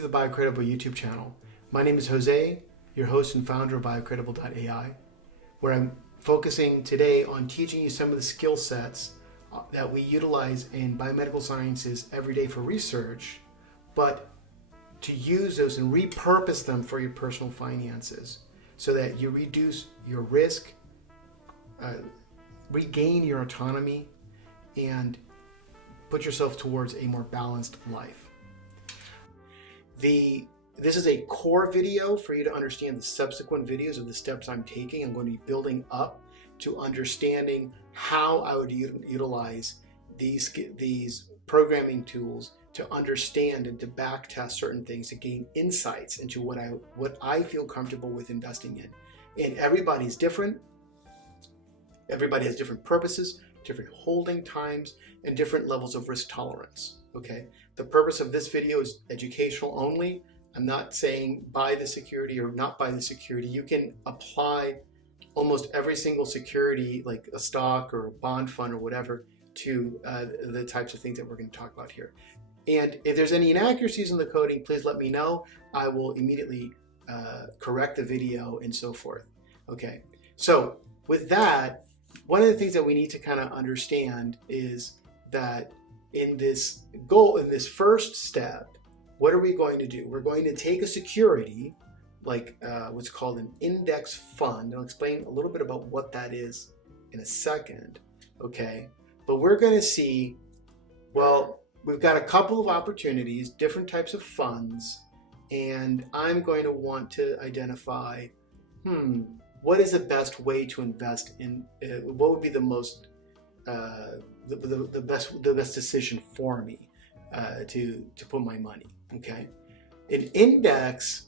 to the Biocredible YouTube channel. My name is Jose, your host and founder of biocredible.ai, where I'm focusing today on teaching you some of the skill sets that we utilize in biomedical sciences every day for research, but to use those and repurpose them for your personal finances so that you reduce your risk, regain your autonomy, and put yourself towards a more balanced life. This is a core video for you to understand the subsequent videos of the steps I'm taking. I'm going to be building up to understanding how I would utilize these programming tools to understand and to back test certain things, to gain insights into what I feel comfortable with investing in. And everybody's different. Everybody has different purposes, different holding times, and different levels of risk tolerance. Okay, the purpose of this video is educational only. I'm not saying buy the security or not buy the security. You can apply almost every single security, like a stock or a bond fund or whatever, to the types of things that we're going to talk about here. And if there's any inaccuracies in the coding, please let me know. I will immediately correct the video and so forth. Okay, so with that, one of the things that we need to kind of understand is that in this first step, what are we going to do? We're going to take a security, like what's called an index fund. I'll explain a little bit about what that is in a second, okay? But we're going to see, well, we've got a couple of opportunities, different types of funds, and I'm going to want to identify, what is the best way to invest in, what would be the most, the best decision for me to put my money, okay? An index,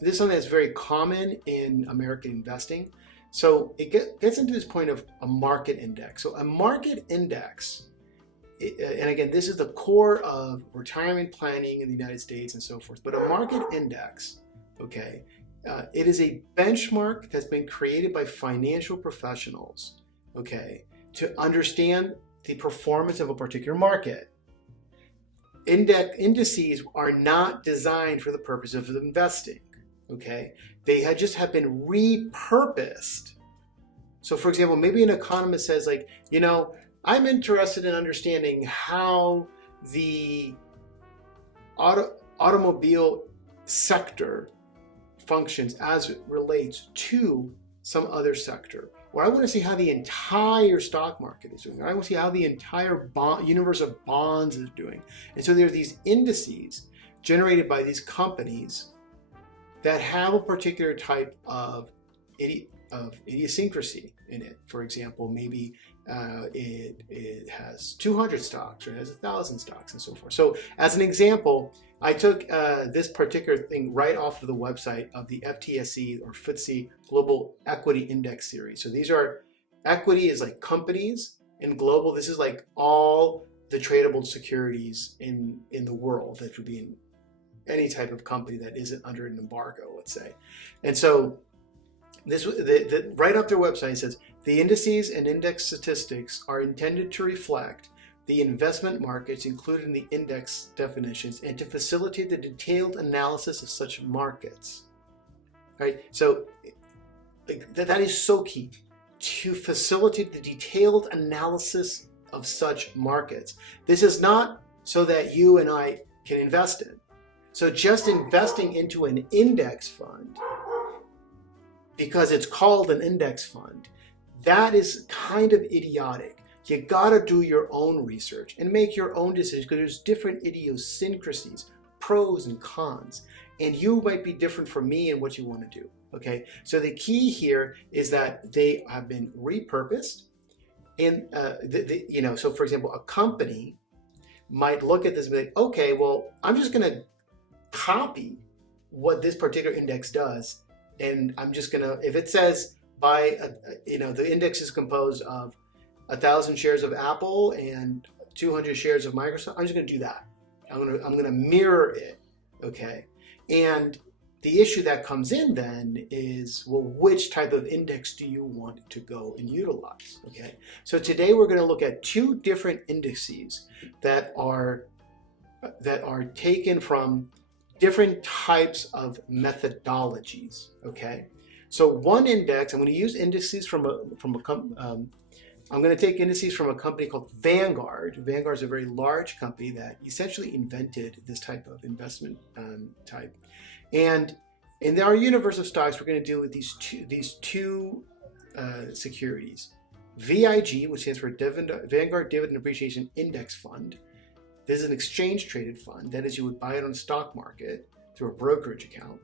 this is something that's very common in American investing. So it gets into this point of a market index. So a market index, and again, this is the core of retirement planning in the United States and so forth, but a market index, okay, it is a benchmark that's been created by financial professionals, okay, to understand the performance of a particular market. Indices are not designed for the purpose of investing, okay? They just have been repurposed. So for example, maybe an economist says, like, you know, I'm interested in understanding how the automobile sector functions as it relates to some other sector. Or I want to see how the entire stock market is doing. Or I want to see how the entire universe of bonds is doing. And so there are these indices generated by these companies that have a particular type of idiosyncrasy in it. For example, maybe it has 200 stocks, or it has 1,000 stocks, and so forth. So as an example, I took this particular thing right off of the website of the FTSE or FTSE Global Equity Index Series. So these are, equity is like companies, and global, this is like all the tradable securities in the world that would be in any type of company that isn't under an embargo, let's say. And so this, right off their website says, the indices and index statistics are intended to reflect the investment markets included in the index definitions and to facilitate the detailed analysis of such markets. Right? So that is so key, to facilitate the detailed analysis of such markets. This is not so that you and I can invest in. So just investing into an index fund, because it's called an index fund, that is kind of idiotic. You gotta do your own research and make your own decisions, because there's different idiosyncrasies, pros and cons, and you might be different from me in what you want to do. Okay, so the key here is that they have been repurposed, and so for example, a company might look at this and be like, okay, well, I'm just gonna copy what this particular index does, and I'm just gonna, if it says the index is composed of 1,000 shares of Apple and 200 shares of Microsoft, I'm just going to do that. I'm going to mirror it, okay? And the issue that comes in then is, well, which type of index do you want to go and utilize, okay? So today we're going to look at two different indices that are taken from different types of methodologies, okay? So one index, I'm going to use indices I'm going to take indices from a company called Vanguard. Vanguard is a very large company that essentially invented this type of investment type. And in our universe of stocks, we're going to deal with these two securities. VIG, which stands for Vanguard Dividend Appreciation Index Fund. This is an exchange-traded fund. That is, you would buy it on the stock market through a brokerage account.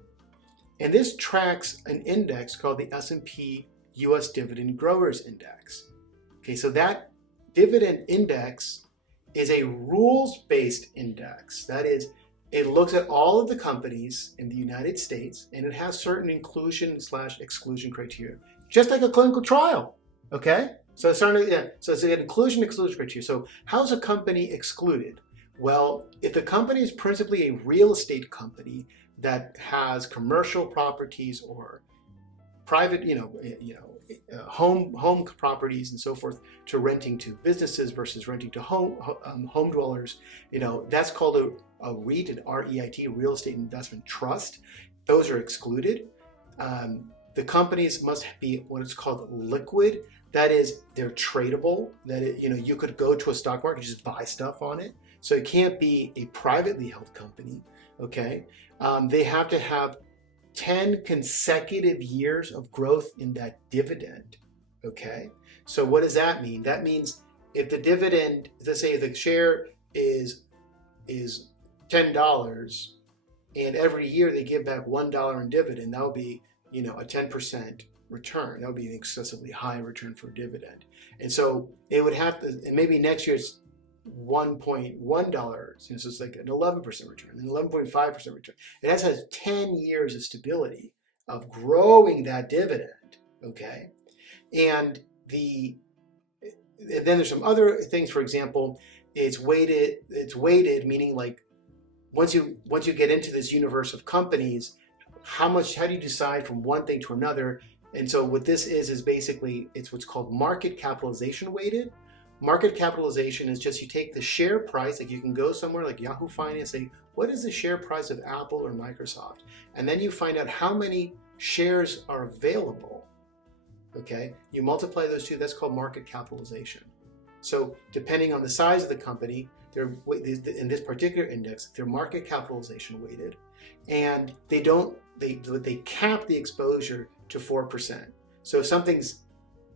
And this tracks an index called the S&P U.S. Dividend Growers Index. Okay, so that dividend index is a rules-based index. That is, it looks at all of the companies in the United States, and it has certain inclusion/exclusion criteria, just like a clinical trial. Okay, so it's an inclusion/exclusion criteria. So how's a company excluded? Well, if the company is principally a real estate company that has commercial properties or private, home properties and so forth, to renting to businesses versus renting to home dwellers, that's called a REIT, an REIT, Real Estate Investment Trust. Those are excluded. The companies must be what is called liquid. That is, they're tradable. That you could go to a stock market, just buy stuff on it. So it can't be a privately held company. Okay, they have to have 10 consecutive years of growth in that dividend. Okay, so what does that mean? That means if the dividend, let's say the share is $10, and every year they give back $1 in dividend, that would be a 10% return. That would be an excessively high return for a dividend. And so it would have to, and maybe next year it's $1.1, so it's like an 11% return, an 11.5% return. It has 10 years of stability of growing that dividend, okay? And then there's some other things. For example, it's weighted, meaning like once you get into this universe of companies, how do you decide from one thing to another? And so what this is basically, it's what's called market capitalization weighted. Market capitalization is just, you take the share price, like you can go somewhere like Yahoo Finance, say, what is the share price of Apple or Microsoft? And then you find out how many shares are available. Okay, you multiply those two, that's called market capitalization. So depending on the size of the company, in this particular index, they're market capitalization weighted, and they cap the exposure to 4%. So if something's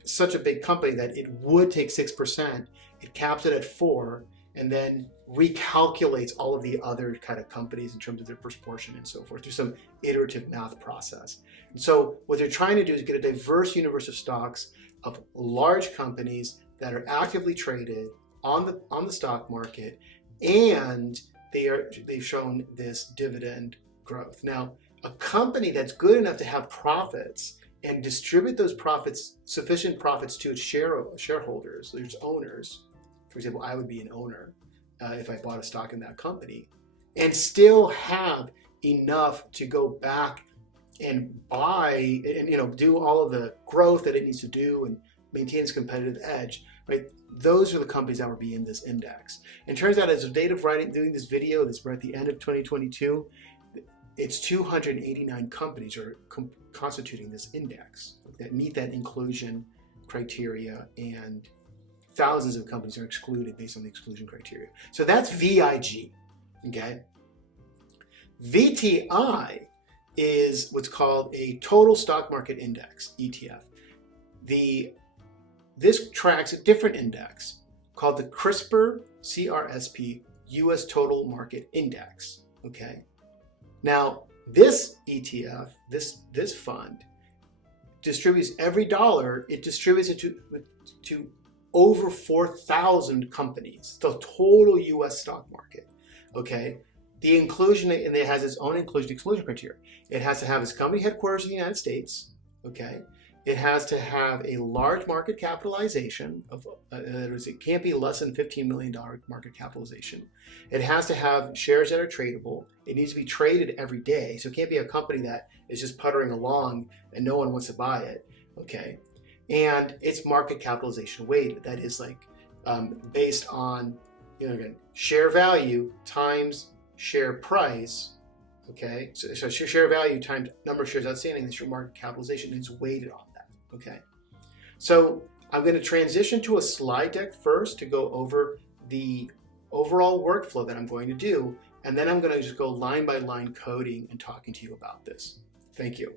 such a big company that it would take 6%, it caps it at 4%, and then recalculates all of the other kind of companies in terms of their proportion and so forth through some iterative math process. And so what they're trying to do is get a diverse universe of stocks of large companies that are actively traded on the stock market, and they've shown this dividend growth. Now, a company that's good enough to have profits and distribute those profits, sufficient profits, to its shareholders, its owners. For example, I would be an owner if I bought a stock in that company, and still have enough to go back and buy and do all of the growth that it needs to do and maintain its competitive edge. Right? Those are the companies that would be in this index. And it turns out, as of date of doing this video, we're at the end of 2022. It's 289 companies are constituting this index that meet that inclusion criteria, and thousands of companies are excluded based on the exclusion criteria. So that's VIG, okay? VTI is what's called a total stock market index, ETF. This tracks a different index called the CRSP US Total Market Index, okay? Now, this ETF, this fund, distributes every dollar, it distributes it to over 4,000 companies, the total US stock market, okay? The inclusion, and it has its own inclusion-exclusion criteria. It has to have its company headquarters in the United States, okay? It has to have a large market capitalization of, it can't be less than $15 million market capitalization. It has to have shares that are tradable. It needs to be traded every day. So it can't be a company that is just puttering along and no one wants to buy it, okay? And it's market capitalization weighted. That is like based on, again, share value times share price Okay, so share value times number of shares outstanding, that's your market capitalization, and it's weighted on that. Okay, so I'm going to transition to a slide deck first to go over the overall workflow that I'm going to do, and then I'm going to just go line by line coding and talking to you about this. Thank you.